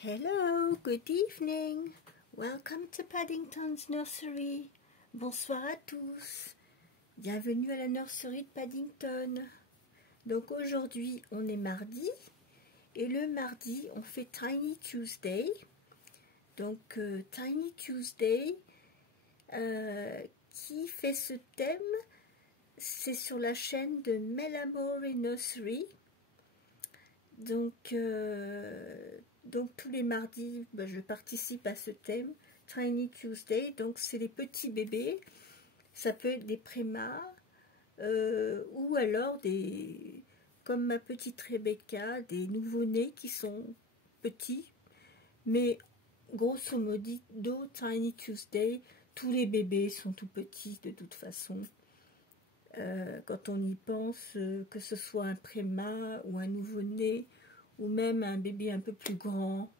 Hello, good evening. Welcome to Paddington's Nursery. Bonsoir à tous. Bienvenue à la nurserie de Paddington. Donc aujourd'hui, on est mardi. Et le mardi, on fait Tiny Tuesday. Donc Tiny Tuesday, qui fait ce thème, c'est sur la chaîne de Melamore Nursery. Donc tous les mardis, je participe à ce thème, Tiny Tuesday. Donc c'est les petits bébés, ça peut être des prémas, ou alors des, comme ma petite Rebecca, des nouveau-nés qui sont petits. Mais grosso modo, Tiny Tuesday, tous les bébés sont tout petits de toute façon. Quand on y pense, que ce soit un préma ou un nouveau-né, ou même un bébé un peu plus grand,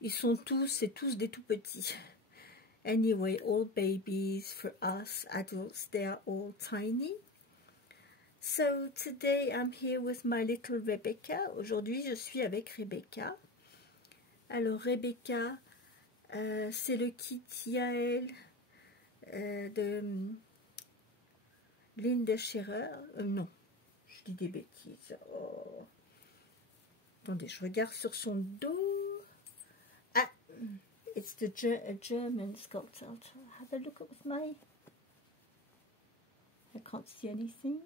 ils sont tous des tout petits. Anyway, all babies, for us adults, they are all tiny. So today I'm here with my little Rebecca. Aujourd'hui, je suis avec Rebecca. Alors Rebecca, c'est le kit Yael de Linda Shearer. Non, je dis des bêtises. Oh. Attendez, je regarde sur son dos. Ah, it's the German sculpture. I'll have a look at with my... I can't see anything.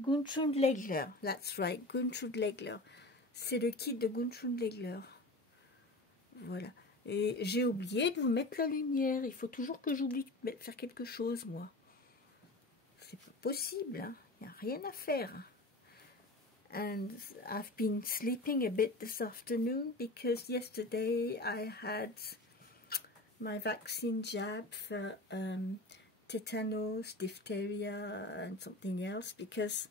Guntrud Legler, that's right, Guntrud Legler. C'est le kit de Guntrud Legler. Voilà. Et j'ai oublié de vous mettre la lumière. Il faut toujours que j'oublie de faire quelque chose, moi. C'est pas possible, hein. Il n'y a rien à faire. And I've been sleeping a bit this afternoon because yesterday I had my vaccine jab for tetanus, diphtheria and something else, because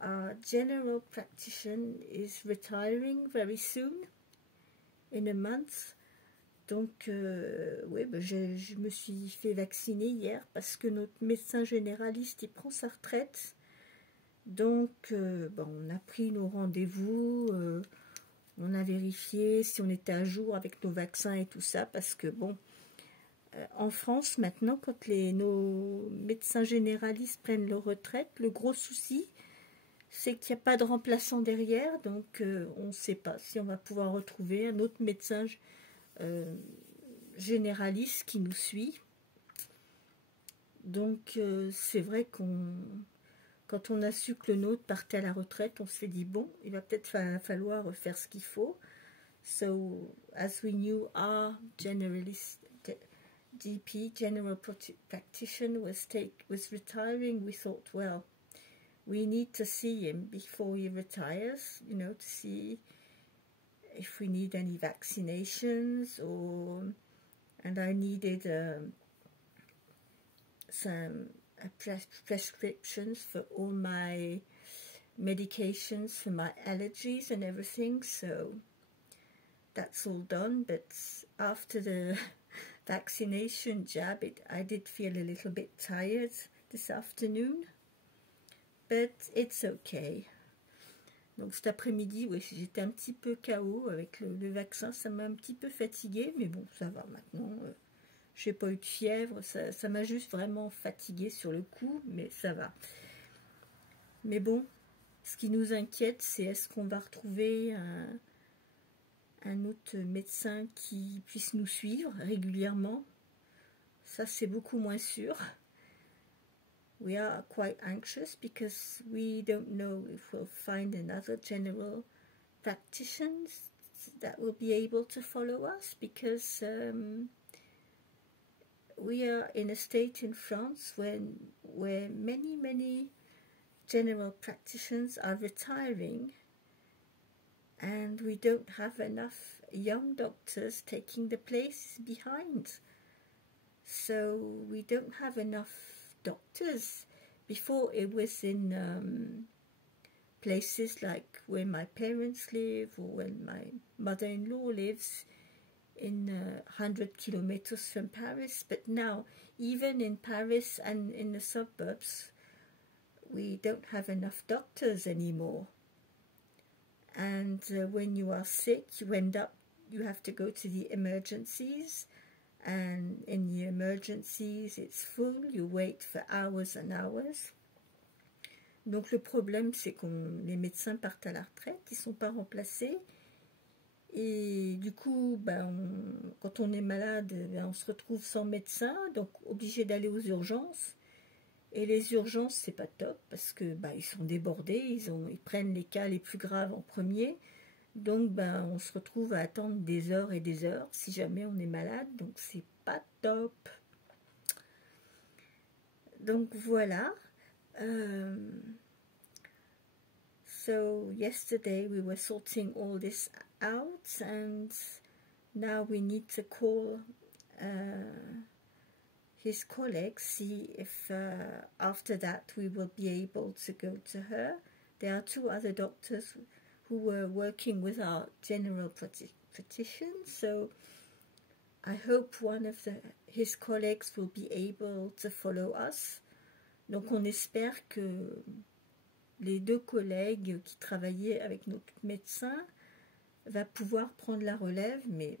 our general practitioner is retiring very soon, in a month. Donc, oui, je me suis fait vacciner hier parce que notre médecin généraliste, il prend sa retraite. Donc, on a pris nos rendez-vous, on a vérifié si on était à jour avec nos vaccins et tout ça, parce que, en France, maintenant, quand nos médecins généralistes prennent leur retraite, le gros souci, c'est qu'il n'y a pas de remplaçant derrière, donc on ne sait pas si on va pouvoir retrouver un autre médecin généraliste qui nous suit. Donc c'est vrai quand on a su que le nôtre partait à la retraite, on s'est dit bon, il va peut-être falloir faire ce qu'il faut. So as we knew our generalist GP, general practitioner, was retiring, we thought, well, we need to see him before he retires, you know, to see if we need any vaccinations, and I needed some prescriptions for all my medications for my allergies and everything, so that's all done. But after the vaccination jab, I did feel a little bit tired this afternoon, but it's okay. Donc cet après-midi, oui, j'étais un petit peu KO avec le vaccin, ça m'a un petit peu fatiguée, mais bon, ça va maintenant. J'ai pas eu de fièvre, ça m'a juste vraiment fatiguée sur le coup, mais ça va. Mais bon, ce qui nous inquiète, c'est est-ce qu'on va retrouver un autre médecin qui puisse nous suivre régulièrement. Ça, c'est beaucoup moins sûr. We are quite anxious because we don't know if we'll find another general practitioner that will be able to follow us, because we are in a state in France where many general practitioners are retiring, and we don't have enough young doctors taking the places behind. So we don't have enough doctors. Before, it was in places like where my parents live, or when my mother-in-law lives, in 100 kilometers from Paris. But now, even in Paris and in the suburbs, we don't have enough doctors anymore. and when you are sick, you have to go to the emergencies, and in the emergencies, it's full, you wait for hours and hours. Donc le problème, c'est que les médecins partent à la retraite, ils ne sont pas remplacés. Et du coup, quand on est malade, on se retrouve sans médecin, donc obligé d'aller aux urgences. Et les urgences, c'est pas top, parce que ils sont débordés, ils prennent les cas les plus graves en premier. Donc on se retrouve à attendre des heures et des heures si jamais on est malade, donc c'est pas top. Donc voilà. So yesterday we were sorting all this out, and now we need to call his colleagues, see if after that we will be able to go to her. There are 2 other doctors who were working with our general practitioner, so I hope one of his colleagues will be able to follow us. Donc on espère que les 2 collègues qui travaillaient avec notre médecin va pouvoir prendre la relève, mais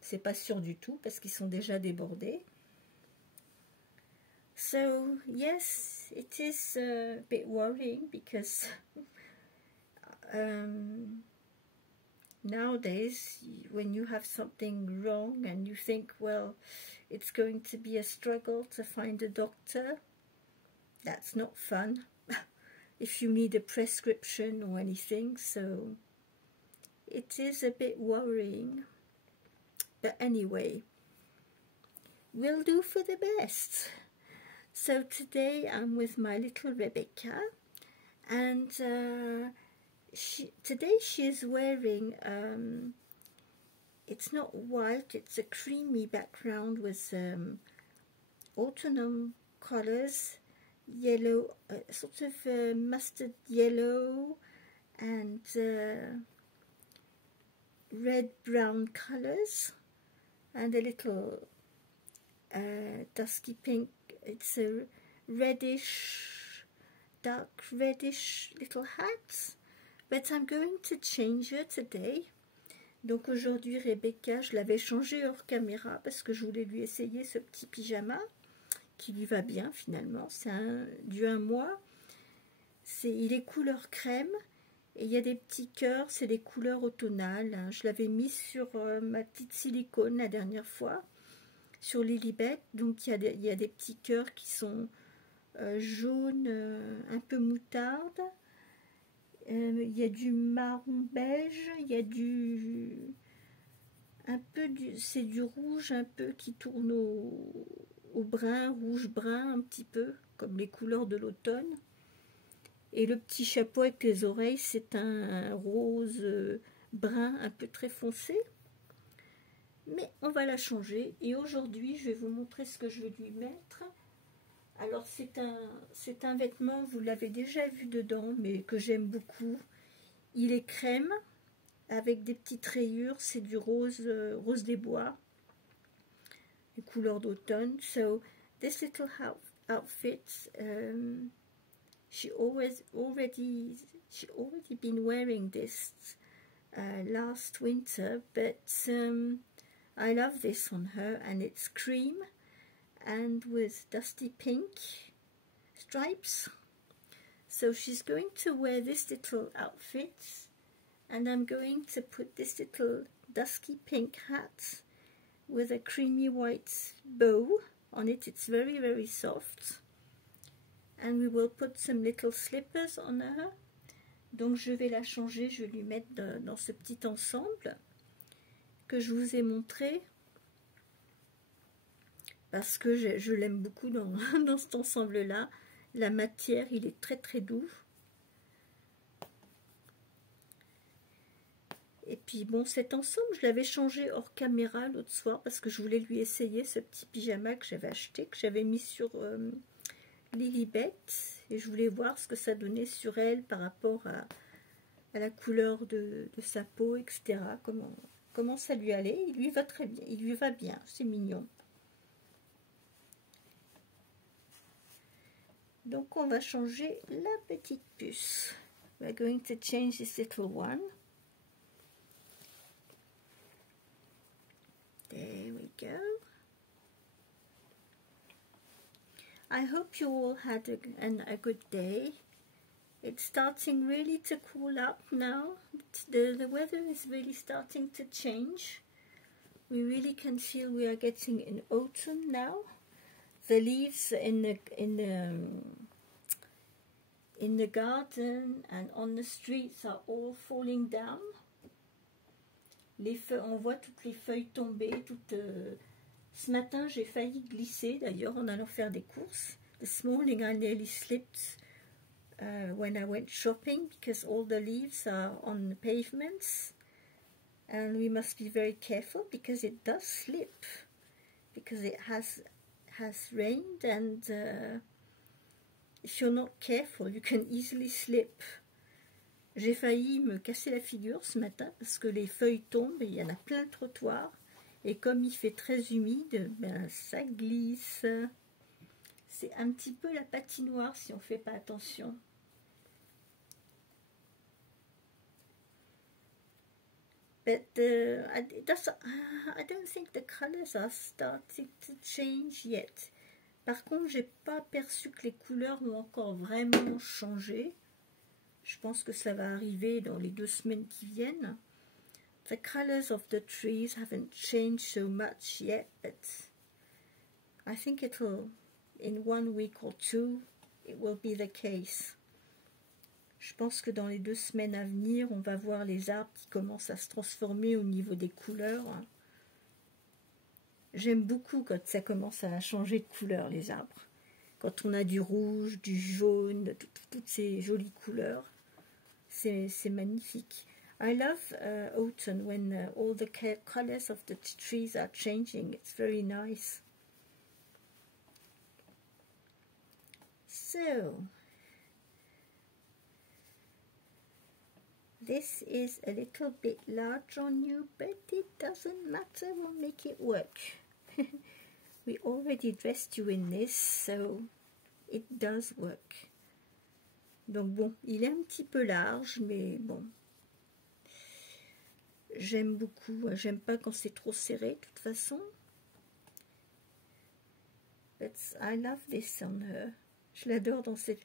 c'est pas sûr du tout parce qu'ils sont déjà débordés. So yes, it is a bit worrying because nowadays when you have something wrong and you think, well, it's going to be a struggle to find a doctor, that's not fun. If you need a prescription or anything, so it is a bit worrying. But anyway, we'll do for the best. So today I'm with my little Rebecca, and today she is wearing, it's not white, it's a creamy background with autumn colors, yellow, sort of mustard yellow and red-brown colors, and a little dusky pink. It's a reddish, dark reddish little hat, but I'm going to change her today. Donc aujourd'hui Rebecca, je l'avais changé hors caméra parce que je voulais lui essayer ce petit pyjama qui lui va bien finalement. C'est du 1 mois. Il est couleur crème et il y a des petits cœurs, c'est des couleurs automnales. Hein. Je l'avais mis sur ma petite silicone la dernière fois, sur Lilibet. Donc il y a des petits cœurs qui sont jaunes, un peu moutarde. Il y a du marron beige, il y a c'est du rouge un peu qui tourne au brun, rouge-brun un petit peu, comme les couleurs de l'automne. Et le petit chapeau avec les oreilles, c'est un rose brun un peu très foncé. Mais on va la changer. Et aujourd'hui, je vais vous montrer ce que je vais lui mettre. Alors c'est un vêtement, vous l'avez déjà vu dedans, mais que j'aime beaucoup. Il est crème, avec des petites rayures, c'est du rose, rose des bois. Les couleurs d'automne. So this little outfit, she already been wearing this last winter, but I love this on her, and it's cream and with dusty pink stripes. So she's going to wear this little outfit, and I'm going to put this little dusky pink hat with a creamy white bow on it. It's very, very soft. And we will put some little slippers on her. Donc je vais la changer, je vais lui mettre dans ce petit ensemble que je vous ai montré. Parce que je l'aime beaucoup dans cet ensemble-là. La matière, il est très très doux. Et puis bon, cet ensemble, je l'avais changé hors caméra l'autre soir parce que je voulais lui essayer ce petit pyjama que j'avais acheté, que j'avais mis sur Lilibet. Et je voulais voir ce que ça donnait sur elle par rapport à la couleur de sa peau, etc. Comment ça lui allait. Il lui va très bien, il lui va bien, c'est mignon. Donc on va changer la petite puce. On va going to change this little one. There we go. I hope you all had a good day. It's starting really to cool up now. The weather is really starting to change. We really can feel we are getting in autumn now. The leaves in the garden and on the streets are all falling down. Les feuilles, on voit toutes les feuilles tomber. Ce matin, j'ai failli glisser d'ailleurs en allant faire des courses. This morning I nearly slipped when I went shopping because all the leaves are on the pavements. And we must be very careful because it does slip. Because it has rained and if you're not careful, you can easily slip. J'ai failli me casser la figure ce matin parce que les feuilles tombent et il y en a plein le trottoir. Et comme il fait très humide, ben ça glisse. C'est un petit peu la patinoire si on ne fait pas attention. But I don't think the colors are starting to change yet. Par contre, j'ai pas perçu que les couleurs ont encore vraiment changé. Je pense que ça va arriver dans les 2 semaines qui viennent. The colors of the trees haven't changed so much yet, but I think it'll, in 1 week or 2, it will be the case. Je pense que dans les 2 semaines à venir, on va voir les arbres qui commencent à se transformer au niveau des couleurs. J'aime beaucoup quand ça commence à changer de couleur, les arbres. Quand on a du rouge, du jaune, toutes ces jolies couleurs. C'est magnifique. I love autumn when all the colors of the trees are changing. It's very nice. So, this is a little bit large on you, but it doesn't matter, we'll make it work. We already dressed you in this, so it does work. Donc bon, il est un petit peu large, mais bon. J'aime beaucoup, j'aime pas quand c'est trop serré, de toute façon. But I love this on her. Je l'adore dans cette...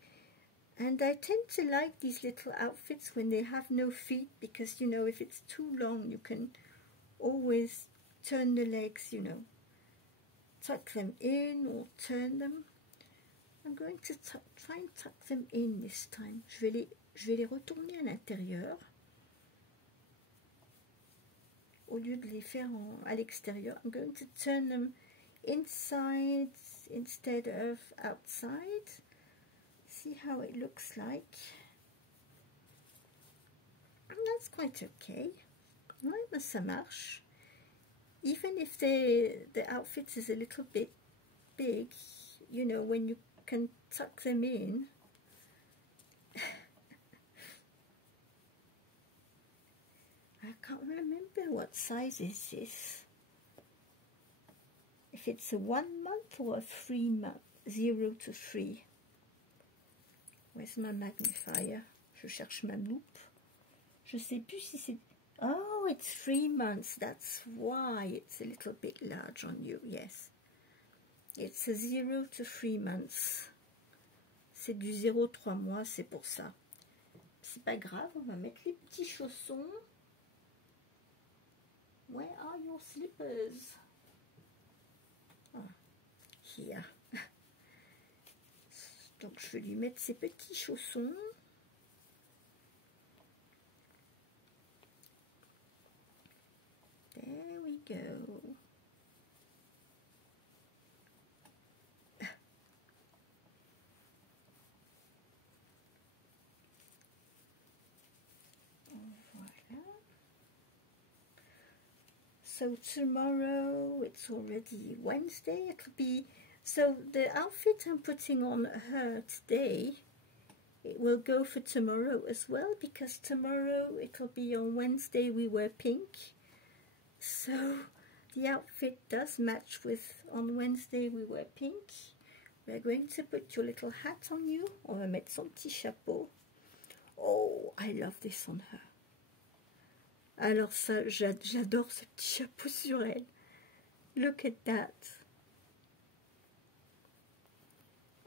And I tend to like these little outfits when they have no feet, because, you know, if it's too long, you can always turn the legs, you know. Tuck them in or turn them. I'm going to try and tuck them in this time. Je vais les retourner à l'intérieur au lieu de les faire à l'extérieur. I'm going to turn them inside instead of outside. See how it looks like. And that's quite okay. Ouais, ben ça marche. Even if the outfit is a little bit big, you know, when you can tuck them in. I can't remember what size is this. If it's a 1 month or a 3 month, 0 to 3. Where's my magnifier? Je cherche ma loupe. Je sais plus si c'est... Oh, it's 3 months. That's why it's a little bit large on you. Yes. It's a 0 to 3 months. C'est du 0-3 mois, c'est pour ça. C'est pas grave, on va mettre les petits chaussons. Where are your slippers? Oh, here. Donc je vais lui mettre ses petits chaussons. There we go. So tomorrow, it's already Wednesday, it'll be, so the outfit I'm putting on her today, it will go for tomorrow as well, because tomorrow it'll be on Wednesday we wear pink. So the outfit does match with, on Wednesday we wear pink. We're going to put your little hat on you. On va mettre son petit chapeau. Oh, I love this on her. Alors ça, j'adore ce petit chapeau sur elle. Look at that.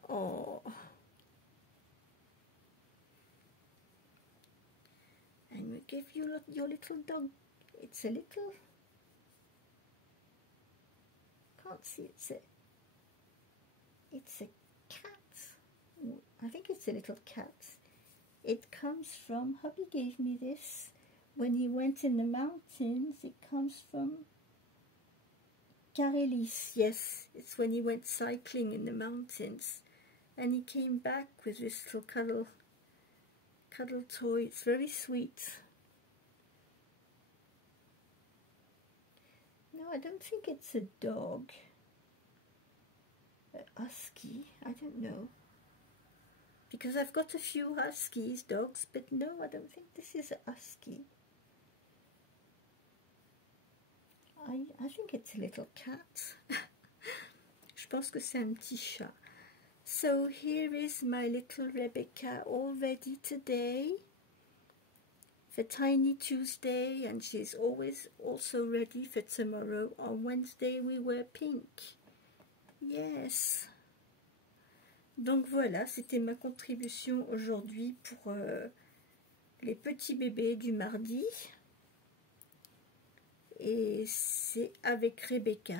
Oh. And we give you your little dog. It's a little... Can't see, it's a cat. I think it's a little cat. It comes from, hubby gave me this when he went in the mountains. It comes from Karelis. Yes, it's when he went cycling in the mountains, and he came back with this little cuddle toy. It's very sweet. No, I don't think it's a dog. A husky, I don't know. Because I've got a few huskies, dogs, but no, I don't think this is a husky. I think it's a little cat. Je pense que c'est un petit chat. So here is my little Rebecca all ready today for Tiny Tuesday, and she's always also ready for tomorrow. On Wednesday we wear pink. Yes. Donc voilà, c'était ma contribution aujourd'hui pour les petits bébés du mardi. Et c'est avec Rebecca.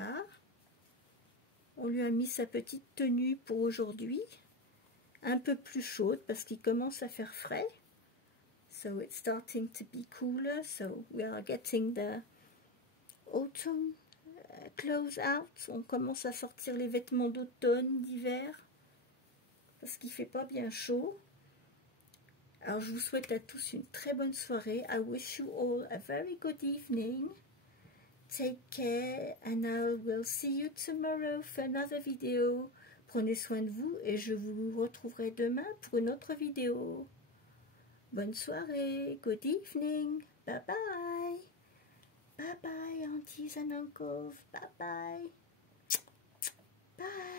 On lui a mis sa petite tenue pour aujourd'hui. Un peu plus chaude parce qu'il commence à faire frais. So it's starting to be cooler. So we are getting the autumn clothes out. On commence à sortir les vêtements d'automne, d'hiver. Parce qu'il ne fait pas bien chaud. Alors je vous souhaite à tous une très bonne soirée. I wish you all a very good evening. Take care and I will see you tomorrow for another video. Prenez soin de vous et je vous retrouverai demain pour une autre vidéo. Bonne soirée. Good evening. Bye bye. Bye bye aunties and uncles. Bye bye. Bye.